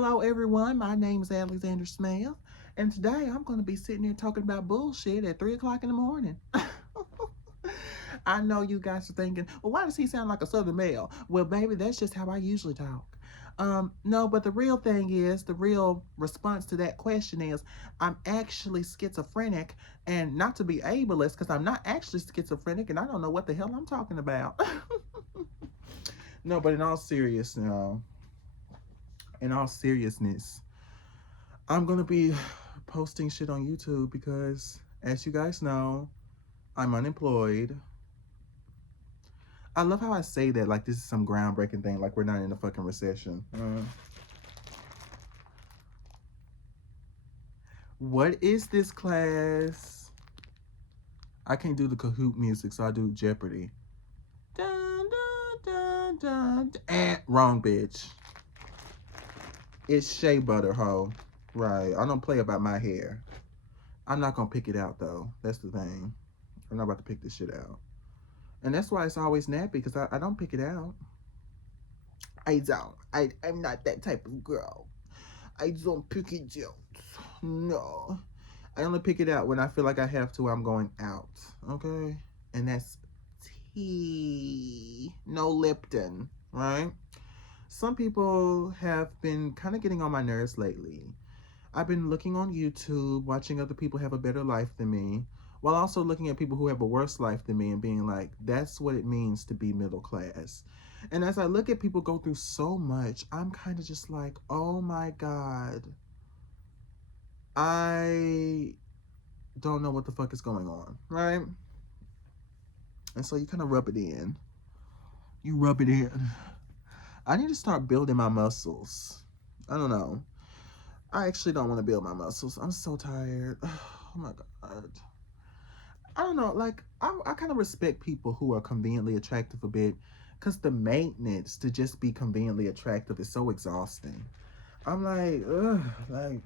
Hello, everyone. My name is Alexander Smith, and today I'm going to be sitting here talking about bullshit at 3 o'clock in the morning. I know you guys are thinking, well, why does he sound like a Southern male? Well, baby, that's just how I usually talk. No, but the real thing is, the real response to that question is, I'm actually schizophrenic, and not to be ableist, because I'm not actually schizophrenic, and I don't know what the hell I'm talking about. No, but in all seriousness, I'm gonna be posting shit on YouTube because, as you guys know, I'm unemployed. I love how I say that like this is some groundbreaking thing, like we're not in a fucking recession. What is this class? I can't do the Kahoot music, so I do Jeopardy. Dun, dun, dun, dun. Wrong bitch. It's Shea Butter, ho. Right. I don't play about my hair. I'm not gonna pick it out though. That's the thing. I'm not about to pick this shit out. And that's why it's always nappy, because I don't pick it out. I don't. I'm not that type of girl. I don't pick it out. No. I only pick it out when I feel like I have to. I'm going out. Okay? And that's tea. No Lipton. Right? Some people have been kind of getting on my nerves lately. I've been looking on YouTube, watching other people have a better life than me, while also looking at people who have a worse life than me and being like, that's what it means to be middle class. And as I look at people go through so much, I'm kind of just like, oh my God, I don't know what the fuck is going on, right? And so you kind of rub it in. You rub it in. I need to start building my muscles. I don't know. I actually don't want to build my muscles. I'm so tired. Oh my God. I don't know, like, I kind of respect people who are conveniently attractive a bit, because the maintenance to just be conveniently attractive is so exhausting. I'm like, ugh, like,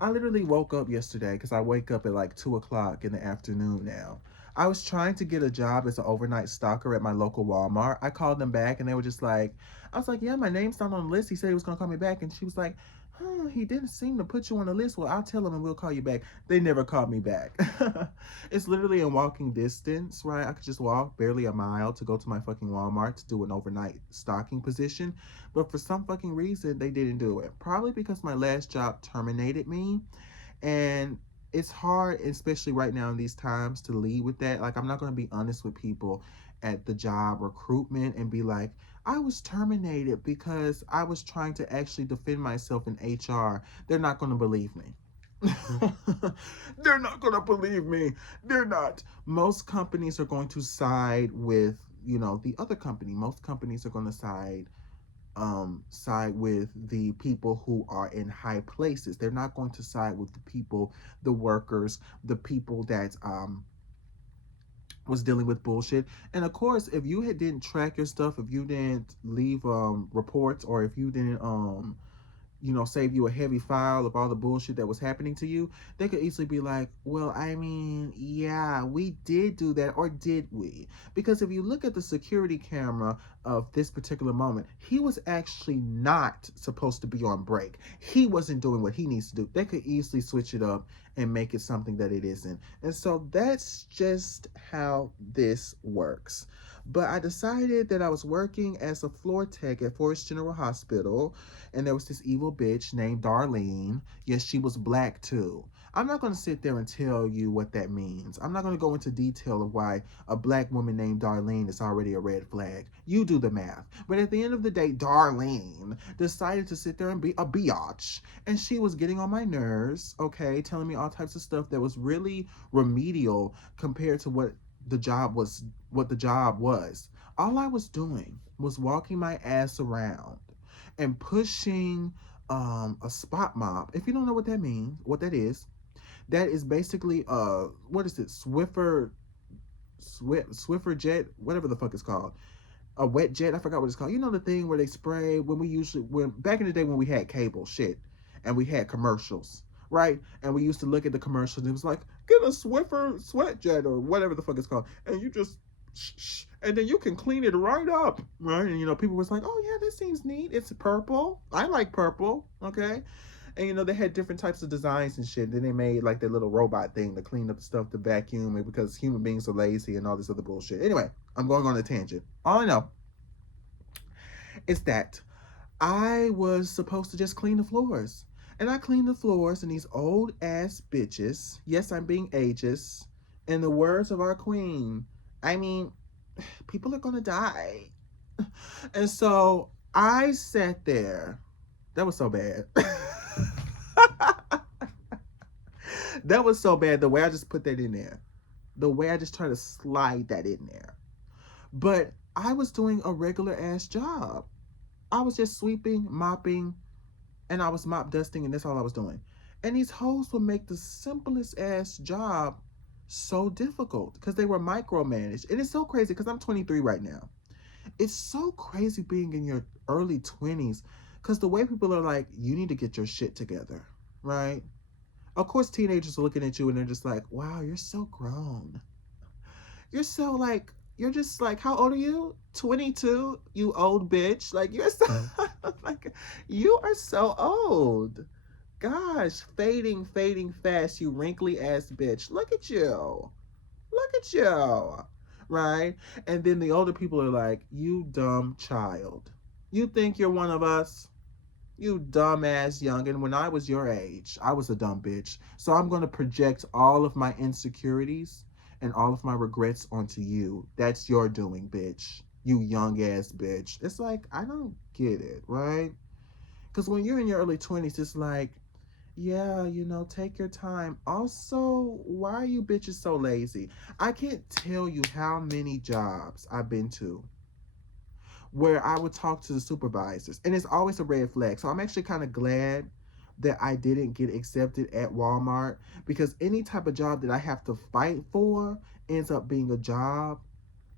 I literally woke up yesterday, because I wake up at like 2 o'clock in the afternoon now. I was trying to get a job as an overnight stalker at my local Walmart. I called them back, and they were just like, I was like, yeah, my name's not on the list. He said he was going to call me back. And she was like, he didn't seem to put you on the list. Well, I'll tell him and we'll call you back. They never called me back. It's literally in walking distance, right? I could just walk barely a mile to go to my fucking Walmart to do an overnight stocking position. But for some fucking reason, they didn't do it. Probably because my last job terminated me. And it's hard, especially right now in these times, to lead with that. Like, I'm not going to be honest with people at the job recruitment and be like, I was terminated because I was trying to actually defend myself in HR. They're not going to believe me. They're not going to believe me. They're not. Most companies are going to side with, the other company. Most companies are going to side with the people who are in high places. They're not going to side with the people, the workers, the people that was dealing with bullshit. And of course, if you didn't track your stuff, if you didn't leave reports, or if you didn't save you a heavy file of all the bullshit that was happening to you, they could easily be like, well, I mean, yeah, we did do that, or did we? Because if you look at the security camera of this particular moment, he was actually not supposed to be on break. He wasn't doing what he needs to do. They could easily switch it up and make it something that it isn't. And so that's just how this works. But I decided that I was working as a floor tech at Forest General Hospital, and there was this evil bitch named Darlene. Yes, she was black too. I'm not going to sit there and tell you what that means. I'm not going to go into detail of why a black woman named Darlene is already a red flag. You do the math. But at the end of the day, Darlene decided to sit there and be a biatch. And she was getting on my nerves, okay, telling me all types of stuff that was really remedial compared to what the job was. All I was doing was walking my ass around and pushing a spot mop. If you don't know what that means, what that is basically what is it? Swiffer jet, whatever the fuck it's called. A wet jet, I forgot what it's called. You know the thing where they spray when back in the day when we had cable shit and we had commercials, right? And we used to look at the commercials and it was like, get a Swiffer sweat jet or whatever the fuck it's called. And you just And then you can clean it right up, right? And people was like, oh yeah, this seems neat. It's purple. I like purple. Okay. And they had different types of designs and shit. Then they made like that little robot thing to clean up the stuff, to vacuum it, because human beings are lazy and all this other bullshit. Anyway, I'm going on a tangent. All I know is that I was supposed to just clean the floors. And I cleaned the floors, and these old ass bitches, yes, I'm being ageist, in the words of our queen, I mean, people are gonna die. And so I sat there. That was so bad. That was so bad. The way I just put that in there. The way I just tried to slide that in there. But I was doing a regular ass job. I was just sweeping, mopping, and I was mop dusting, and that's all I was doing. And these hoes would make the simplest ass job so difficult because they were micromanaged. And it's so crazy because I'm 23 right now. It's so crazy being in your early 20s because the way people are like, you need to get your shit together, right? Of course, teenagers are looking at you and they're just like, wow, you're so grown. You're so like, you're just like, how old are you? 22, you old bitch. Like, you're so, like, you are so old. Gosh, fading fast, you wrinkly ass bitch. Look at you. Look at you. Right? And then the older people are like, you dumb child. You think you're one of us? You dumbass youngin'. When I was your age, I was a dumb bitch. So I'm going to project all of my insecurities and all of my regrets onto you. That's your doing, bitch. You young ass bitch. It's like, I don't get it, right? Because when you're in your early 20s, it's like, yeah, take your time. Also, why are you bitches so lazy? I can't tell you how many jobs I've been to where I would talk to the supervisors, and it's always a red flag. So I'm actually kind of glad that I didn't get accepted at Walmart, because any type of job that I have to fight for ends up being a job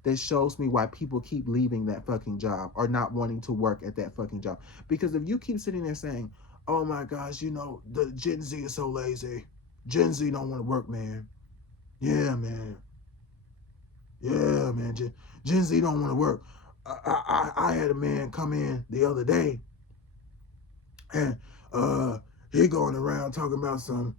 that shows me why people keep leaving that fucking job or not wanting to work at that fucking job. Because if you keep sitting there saying, oh my gosh, the Gen Z is so lazy. Gen Z don't want to work, man. Yeah, man. Yeah, man. Gen Z don't want to work. I had a man come in the other day, and he going around talking about some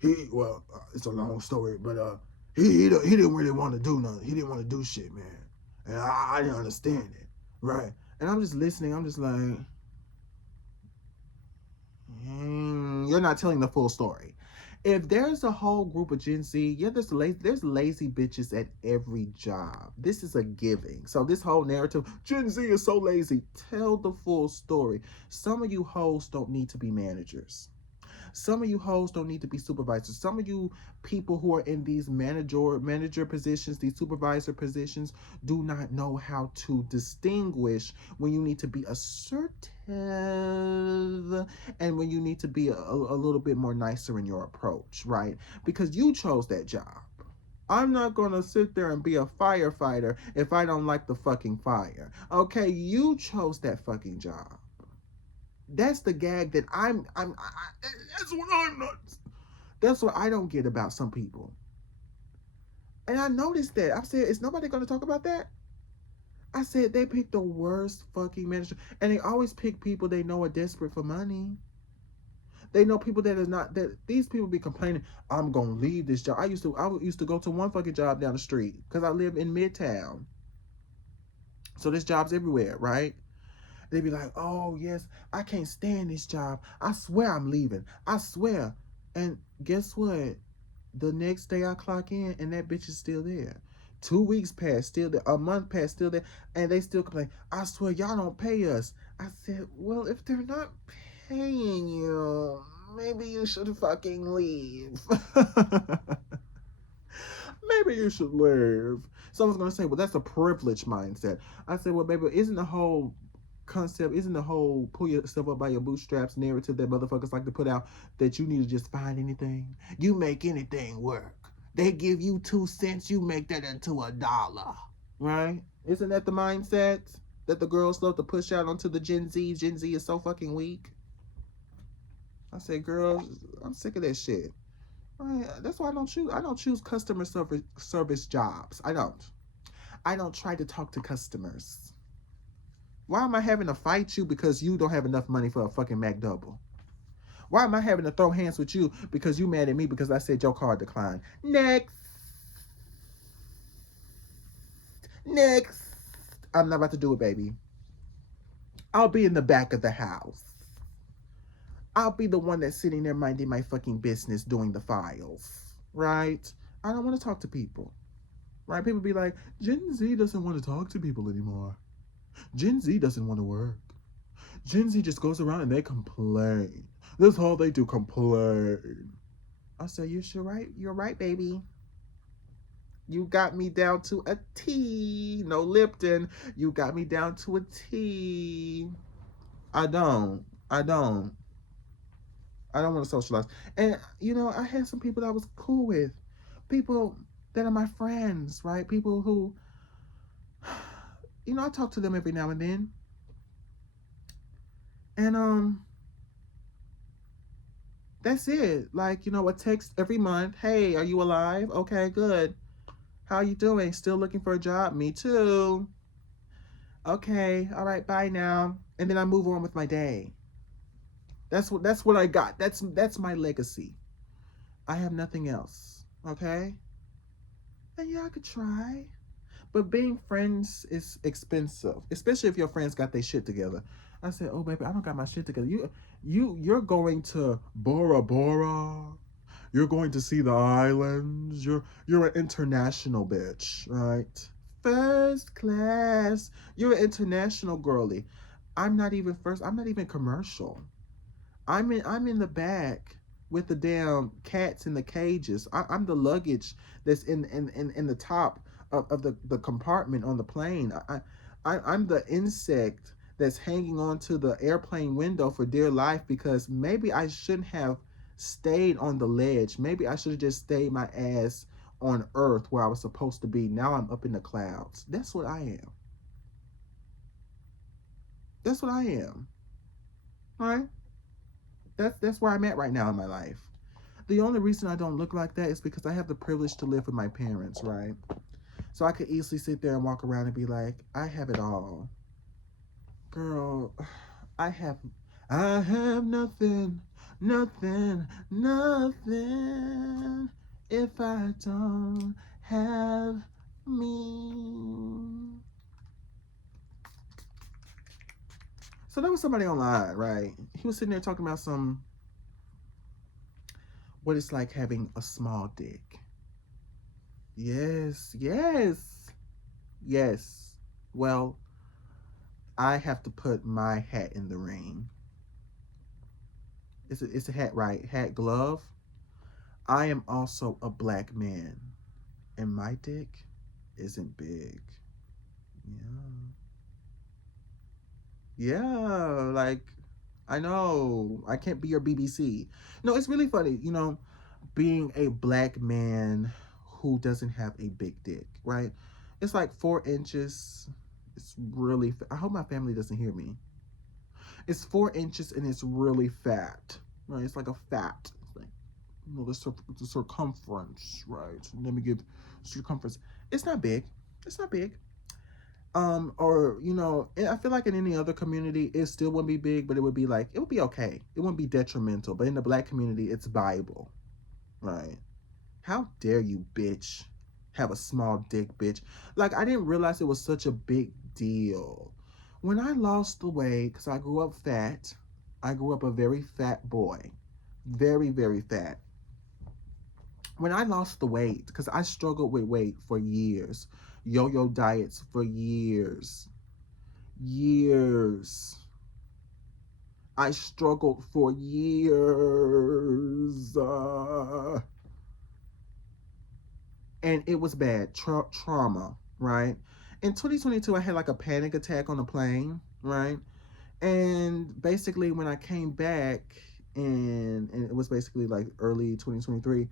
it's a long story, but he didn't really want to do nothing. He didn't want to do shit, man. And I didn't understand it, right? And I'm just listening. I'm just like, you're not telling the full story. If there's a whole group of Gen Z, yeah, there's lazy bitches at every job. This is a giving. So this whole narrative, Gen Z is so lazy. Tell the full story. Some of you hoes don't need to be managers. Some of you hoes don't need to be supervisors. Some of you people who are in these manager positions, these supervisor positions, do not know how to distinguish when you need to be assertive and when you need to be a little bit more nicer in your approach, right? Because you chose that job. I'm not going to sit there and be a firefighter if I don't like the fucking fire. Okay, you chose that fucking job. That's the gag that that's what I'm not. That's what I don't get about some people. And I noticed that. I said, is nobody going to talk about that? I said, they pick the worst fucking manager. And they always pick people they know are desperate for money. They know people that is not, that these people be complaining, I'm going to leave this job. I used to go to one fucking job down the street because I live in Midtown. So there's jobs everywhere, right? They be like, oh, yes, I can't stand this job. I swear I'm leaving. I swear. And guess what? The next day I clock in and that bitch is still there. 2 weeks passed, still there. A month passed, still there. And they still complain, I swear, y'all don't pay us. I said, well, if they're not paying you, maybe you should fucking leave. Maybe you should leave. Someone's going to say, well, that's a privilege mindset. I said, well, baby, isn't the whole pull yourself up by your bootstraps narrative that motherfuckers like to put out, that you need to just find anything? You make anything work. They give you 2 cents, you make that into $1. Right? Isn't that the mindset that the girls love to push out onto the Gen Z? Gen Z is so fucking weak. I said, girls, I'm sick of that shit. That's why I don't choose customer service jobs. I don't try to talk to customers. Why am I having to fight you because you don't have enough money for a fucking McDouble? Why am I having to throw hands with you because you mad at me because I said your card declined? Next. Next. I'm not about to do it, baby. I'll be in the back of the house. I'll be the one that's sitting there minding my fucking business doing the files. Right? I don't want to talk to people. Right? People be like, Gen Z doesn't want to talk to people anymore. Gen Z doesn't want to work. Gen Z just goes around and they complain. That's all they do, complain. I say, you're right, baby. You got me down to a T. No Lipton. You got me down to a T. I don't. I don't. I don't want to socialize. And, I had some people that I was cool with. People that are my friends, right? People who, I talk to them every now and then. And, that's it. Like, a text every month. Hey, are you alive? Okay, good. How you doing? Still looking for a job? Me too. Okay, all right, bye now. And then I move on with my day. That's what I got. That's my legacy. I have nothing else. Okay? And yeah, I could try. But being friends is expensive, especially if your friends got their shit together. I said, "Oh baby, I don't got my shit together. You're going to Bora Bora. You're going to see the islands. You're an international bitch, right? First class. You're an international girly. I'm not even first. I'm not even commercial. I'm in the back with the damn cats in the cages. I'm the luggage that's in the top of the compartment on the plane. I'm the insect that's hanging onto the airplane window for dear life because maybe I shouldn't have stayed on the ledge. Maybe I should have just stayed my ass on Earth where I was supposed to be. Now I'm up in the clouds. That's what I am. That's what I am. All right? That's where I'm at right now in my life. The only reason I don't look like that is because I have the privilege to live with my parents, right? So I could easily sit there and walk around and be like, I have it all. Girl, I have I have nothing, nothing, nothing if I don't have me. So there was somebody online, right? He was sitting there talking about what it's like having a small dick. Yes, yes, yes. Well, I have to put my hat in the ring. It's a hat, right? Hat, glove. I am also a black man, and my dick isn't big. Yeah. Yeah, like, I know. I can't be your BBC. No, it's really funny, being a black man who doesn't have a big dick, right? It's like 4 inches. It's really, I hope my family doesn't hear me. It's 4 inches and it's really fat, right? It's like a fat, it's like, the circumference, right? Let me give circumference. It's not big. It's not big. Or I feel like in any other community it still wouldn't be big, but it would be okay, it wouldn't be detrimental. But in the black community it's Bible, right? How dare you, bitch, have a small dick, bitch. Like, I didn't realize it was such a big deal when I lost the weight, because I grew up fat. I grew up a very fat boy, very, very fat. When I lost the weight, because I struggled with weight for years, yo-yo diets for years. I struggled for years. And it was bad. Trauma, right? In 2022, I had like a panic attack on the plane, right? And basically, when I came back, and it was basically like early 2023,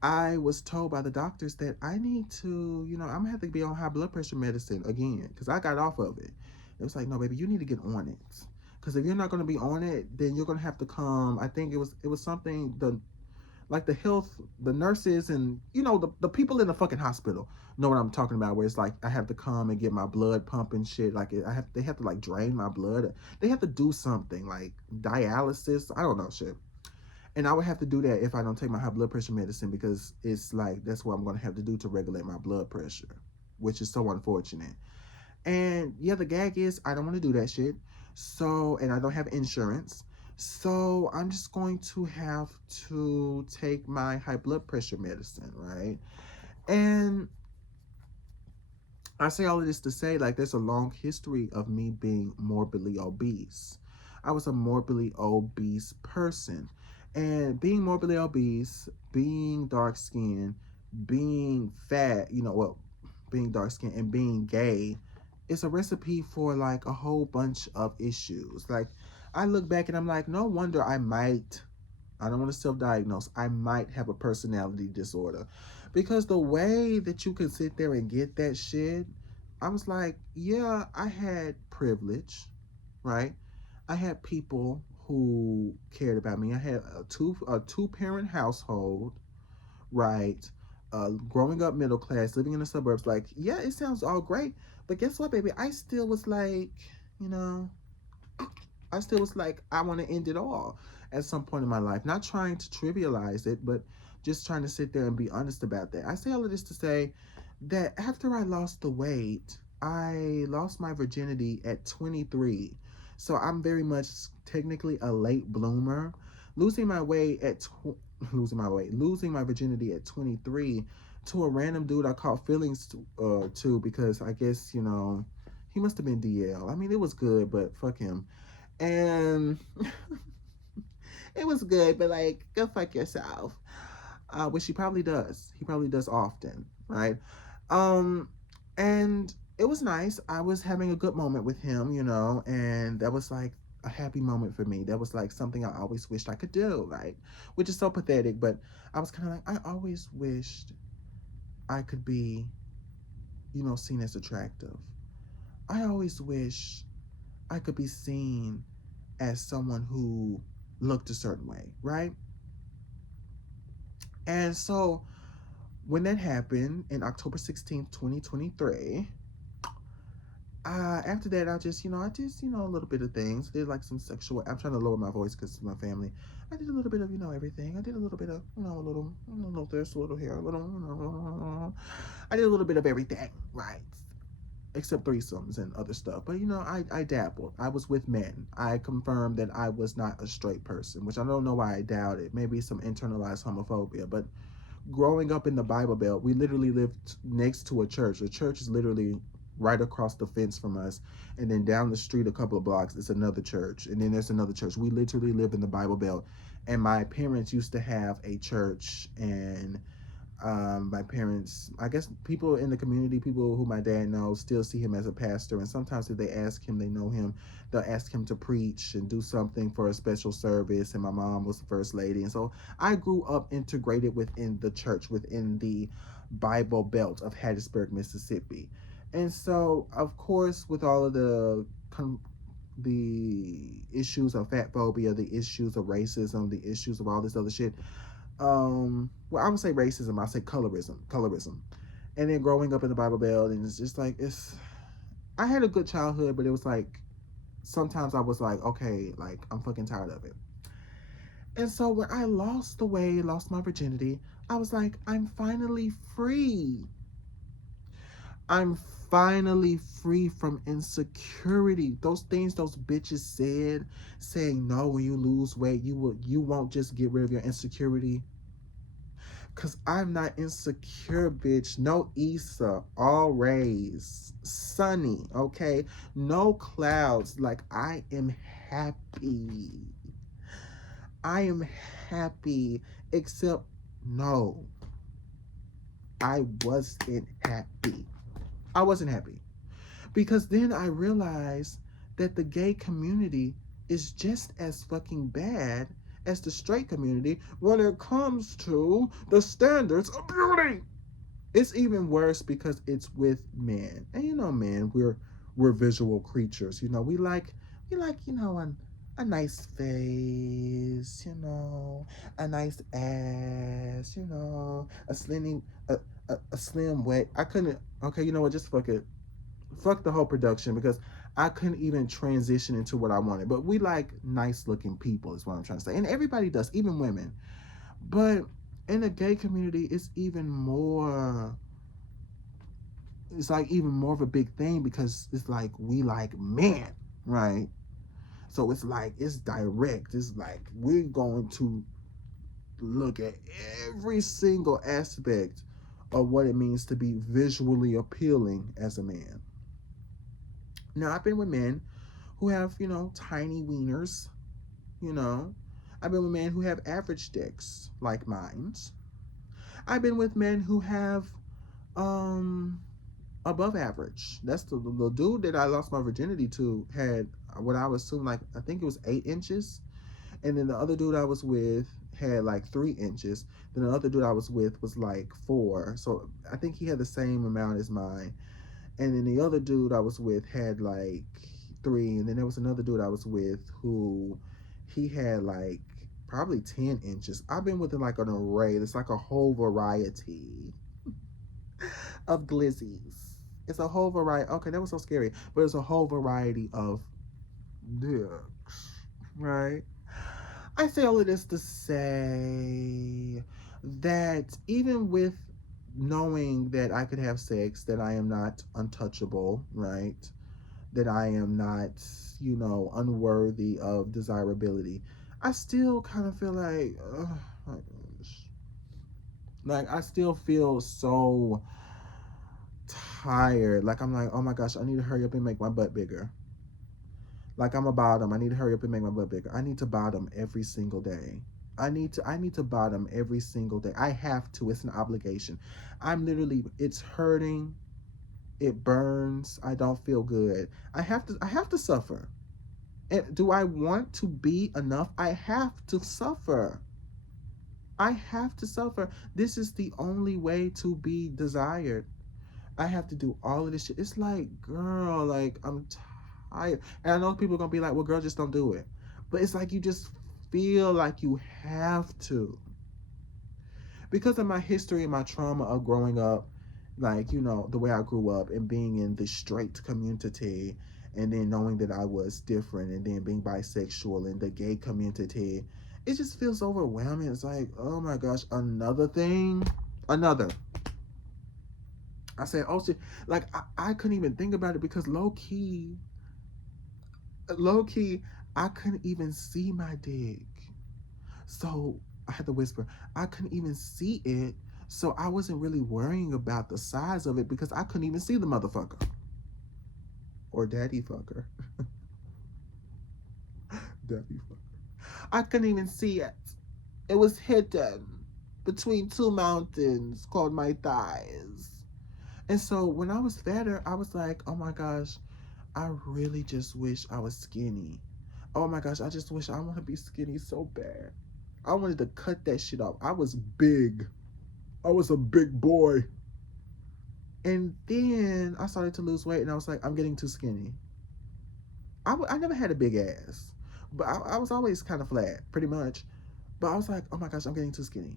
I was told by the doctors that I need to, I'm gonna have to be on high blood pressure medicine again because I got off of it. It was like, no, baby, you need to get on it because if you're not gonna be on it, then you're gonna have to come. I think it was something like the nurses, and the people in the fucking hospital know what I'm talking about. Where it's like I have to come and get my blood pumping shit. Like they have to like drain my blood. They have to do something like dialysis. I don't know shit. And I would have to do that if I don't take my high blood pressure medicine, because it's like that's what I'm gonna have to do to regulate my blood pressure, which is so unfortunate. And yeah, the gag is I don't want to do that shit. So, and I don't have insurance. So I'm just going to have to take my high blood pressure medicine, right? And I say all of this to say, like, there's a long history of me being morbidly obese. I was a morbidly obese person. And being morbidly obese, being dark skinned, being fat, being dark skinned and being gay, it's a recipe for like a whole bunch of issues. Like, I look back and I'm like, no wonder I don't want to self diagnose, I might have a personality disorder. Because the way that you can sit there and get that shit, I was like, yeah, I had privilege, right? I had people who cared about me. I had a two parent household, right? Growing up middle class, living in the suburbs. Like, yeah, it sounds all great, but guess what, baby? I still was like, you know, I still was like, I want to end it all at some point in my life. Not trying to trivialize it, but just trying to sit there and be honest about that. I say all of this to say that after I lost the weight, I lost my virginity at 23. So I'm very much technically a late bloomer. Losing my weight at losing my virginity at 23 to a random dude I caught feelings to, because I guess, he must have been DL. I mean, it was good, but fuck him. And it was good, but like, go fuck yourself. Which he probably does. He probably does often, right? Um, and it was nice. I was having a good moment with him, and that was like a happy moment for me. That was like something I always wished I could do, right? Which is so pathetic, but I was kind of like, I always wished I could be, seen as attractive. I always wish I could be seen as someone who looked a certain way, right? And so when that happened in October 16th, 2023, after that, a little bit of things. Did like some sexual. I'm trying to lower my voice because it's my family. I did a little bit of, everything. I did a little bit of, a little this, a little here, a little, I did a little bit of everything, right? Except threesomes and other stuff. But, I dabbled. I was with men. I confirmed that I was not a straight person, which I don't know why I doubt it. Maybe some internalized homophobia. But growing up in the Bible Belt, we literally lived next to a church. The church is literally right across the fence from us, and then down the street a couple of blocks is another church, and then there's another church. We literally live in the Bible Belt, and my parents used to have a church, and my parents, I guess people in the community, people who my dad knows, still see him as a pastor. And sometimes if they ask him, they know him, they'll ask him to preach and do something for a special service. And my mom was the first lady. And so I grew up integrated within the church, within the Bible Belt of Hattiesburg, Mississippi. And so, of course, with all of the issues of fat phobia, the issues of racism, the issues of all this other shit, well, I would say racism, I say colorism. And then growing up in the Bible Belt, and it's just like, I had a good childhood, but it was like sometimes I was like, okay, like, I'm fucking tired of it. And so when I lost the weight, lost my virginity, I was like, I'm finally free. I'm finally free from insecurity. Those things those bitches said, saying no, when you lose weight, you won't just get rid of your insecurity. Cause I'm not insecure, bitch. No Issa, all rays, sunny, okay? No clouds. Like, I am happy. I am happy. Except, no, I wasn't happy. I wasn't happy. Because then I realized that the gay community is just as fucking bad as the straight community when it comes to the standards of beauty. It's even worse because it's with men. And men, we're visual creatures. We like, a a nice face, a nice ass, a slim weight. I couldn't. Okay, you know what? Just fuck it. Fuck the whole production because I couldn't even transition into what I wanted. But we like nice looking people, is what I'm trying to say, and everybody does, even women. But in the gay community, it's even more. It's like even more of a big thing because it's like we like men, right? So it's like it's direct. It's like we're going to look at every single aspect of what it means to be visually appealing as a man. Now I've been with men who have, tiny wieners, you know. I've been with men who have average dicks like mine's. I've been with men who have um above average. That's the dude that I lost my virginity to had what I would assume like I think it was 8 inches. And then the other dude I was with had like 3 inches. Then the other dude I was with was like 4. So I think he had the same amount as mine. And then the other dude I was with had like 3. And then there was another dude I was with who he had like probably 10 inches. I've been with like an array. It's like a whole variety of glizzies. It's a whole variety. Okay, that was so scary. But it's a whole variety of dicks, right? I say all of this to say that even with knowing that I could have sex, that I am not untouchable, right? That I am not, unworthy of desirability, I still kind of feel like, oh my gosh. Like, I still feel so tired. Like, I'm like, oh my gosh, I need to hurry up and make my butt bigger. Like I'm a bottom. I need to hurry up and make my butt bigger. I need to bottom every single day. I need to bottom every single day. I have to. It's an obligation. I'm literally it's hurting. It burns. I don't feel good. I have to suffer. And do I want to be enough? I have to suffer. I have to suffer. This is the only way to be desired. I have to do all of this shit. It's like, girl, like I'm tired. And I know people are gonna be like, well, girl, just don't do it. But it's like you just feel like you have to. Because of my history and my trauma of growing up, like, the way I grew up and being in the straight community and then knowing that I was different and then being bisexual in the gay community, it just feels overwhelming. It's like, oh my gosh, another thing. Another. I said, oh shit. Like I couldn't even think about it because low key, I couldn't even see my dick. So I had to whisper, I couldn't even see it. So I wasn't really worrying about the size of it because I couldn't even see the motherfucker. Or daddy fucker. Daddy fucker. I couldn't even see it. It was hidden between two mountains called my thighs. And so when I was fatter, I was like, oh my gosh, I really just wish I was skinny. Oh my gosh, I just wish I want to be skinny so bad. I wanted to cut that shit off. I was big. I was a big boy. And then I started to lose weight and I was like, I'm getting too skinny. I never had a big ass, but I was always kind of flat, pretty much. But I was like, oh my gosh, I'm getting too skinny.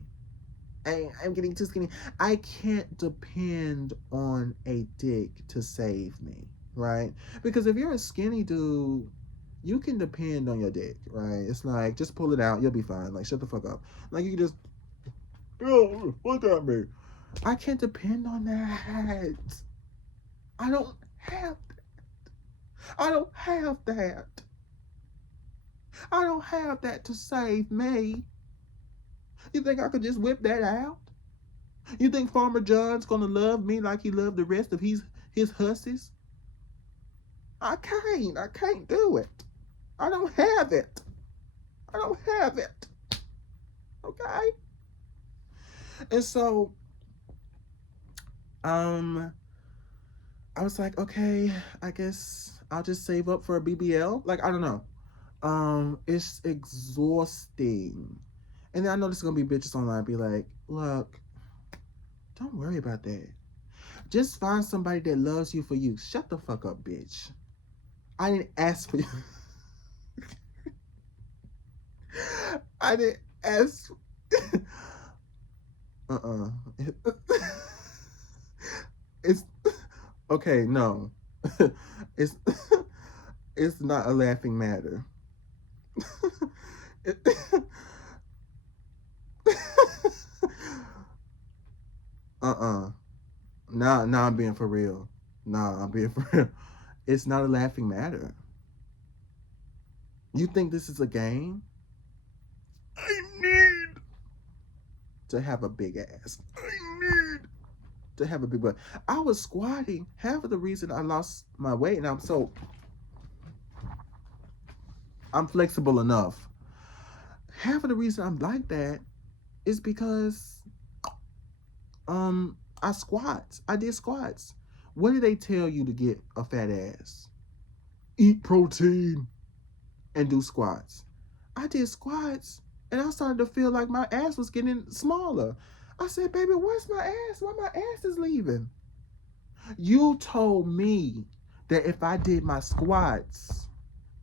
I'm getting too skinny. I can't depend on a dick to save me, right? Because if you're a skinny dude, you can depend on your dick, right? It's like, just pull it out, you'll be fine. Like, shut the fuck up. Like, you can just, oh, look at me. I can't depend on that. I don't have that. I don't have that. I don't have that to save me. You think I could just whip that out? You think Farmer John's gonna love me like he loved the rest of his hussies? I can't. I can't do it. I don't have it. I don't have it. Okay? And so, um, I was like, okay, I guess I'll just save up for a BBL. Like, I don't know. It's exhausting. And then I know there's gonna be bitches online be like, look, don't worry about that. Just find somebody that loves you for you. Shut the fuck up, bitch. I didn't ask for you. I didn't ask. uh-uh. It's okay, no. it's it's not a laughing matter. It- uh-uh. Nah, I'm being for real. Nah, I'm being for real. It's not a laughing matter. You think this is a game? I need to have a big ass. I need to have a big butt. I was squatting. Half of the reason I lost my weight, and I'm flexible enough. Half of the reason I'm like that is because I squats. I did squats. What did they tell you to get a fat ass? Eat protein and do squats. I did squats and I started to feel like my ass was getting smaller. I said, baby, where's my ass? Why my ass is leaving? You told me that if I did my squats,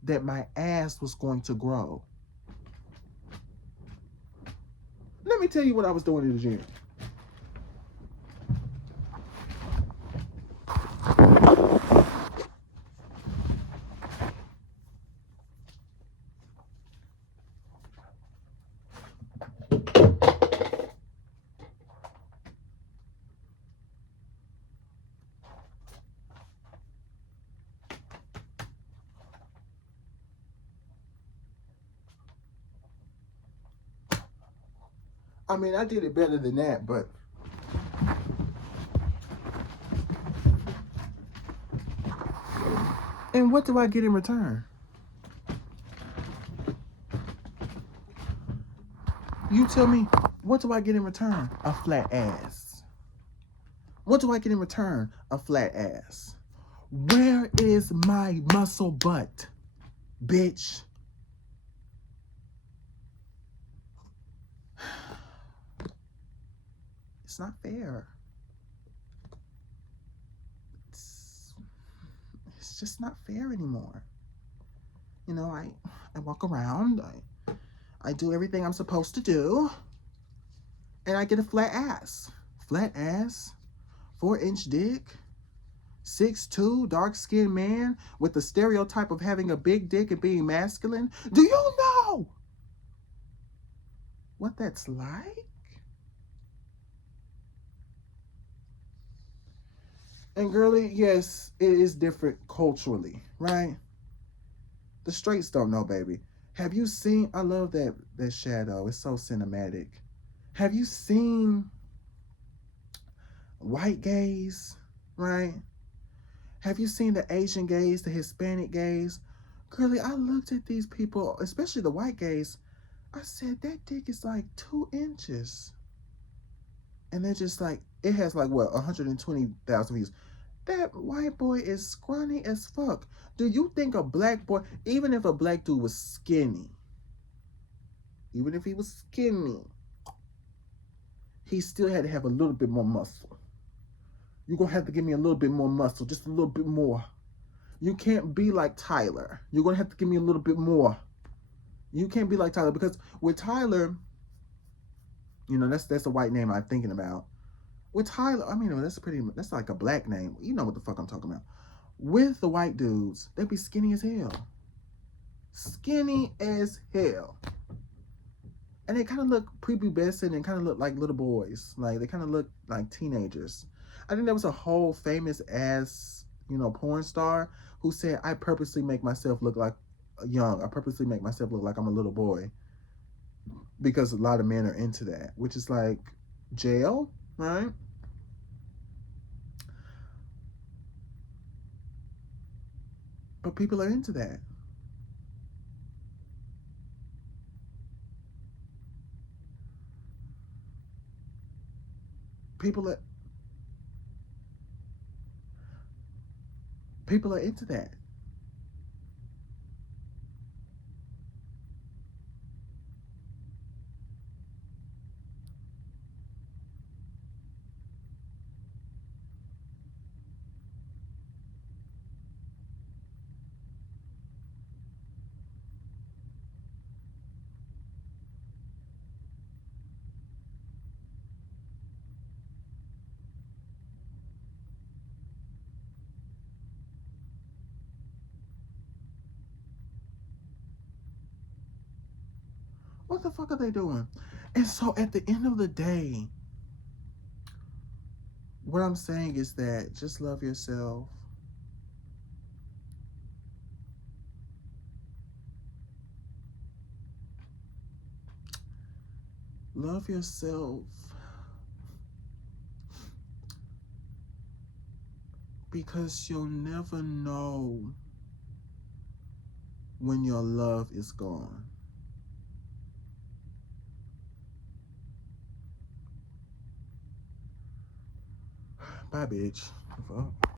that my ass was going to grow. Let me tell you what I was doing in the gym. I mean, I did it better than that, but and what do I get in return? You tell me, what do I get in return? A flat ass. What do I get in return? A flat ass. Where is my muscle butt, bitch? It's not fair. It's just not fair anymore. You know, I walk around, I do everything I'm supposed to do, and I get a flat ass. Flat ass, 4-inch dick, 6'2", dark-skinned man with the stereotype of having a big dick and being masculine. Do you know what that's like? And girly, yes, it is different culturally, right? The straights don't know, baby. Have you seen? I love that shadow. It's so cinematic. Have you seen white gays, right? Have you seen the Asian gays, the Hispanic gays? Girlie, I looked at these people, especially the white gays. I said, that dick is like 2 inches. And they're just like, it has like, what, 120,000 views. That white boy is scrawny as fuck. Do you think a black boy, even if a black dude was skinny, even if he was skinny, he still had to have a little bit more muscle. You're going to have to give me a little bit more muscle, just a little bit more. You can't be like Tyler. You're going to have to give me a little bit more. You can't be like Tyler because with Tyler, you know, that's a white name I'm thinking about. With Tyler, I mean, that's like a black name. You know what the fuck I'm talking about. With the white dudes, they be skinny as hell. Skinny as hell. And they kind of look prepubescent and kind of look like little boys. Like, they kind of look like teenagers. I think there was a whole famous ass, porn star who said, I purposely make myself look like young. I purposely make myself look like I'm a little boy. Because a lot of men are into that. Which is like jail, right? But people are into that. People are into that. What the fuck are they doing? And so at the end of the day, what I'm saying is that just love yourself. Love yourself. Because you'll never know when your love is gone. Bye, bitch. Fuck.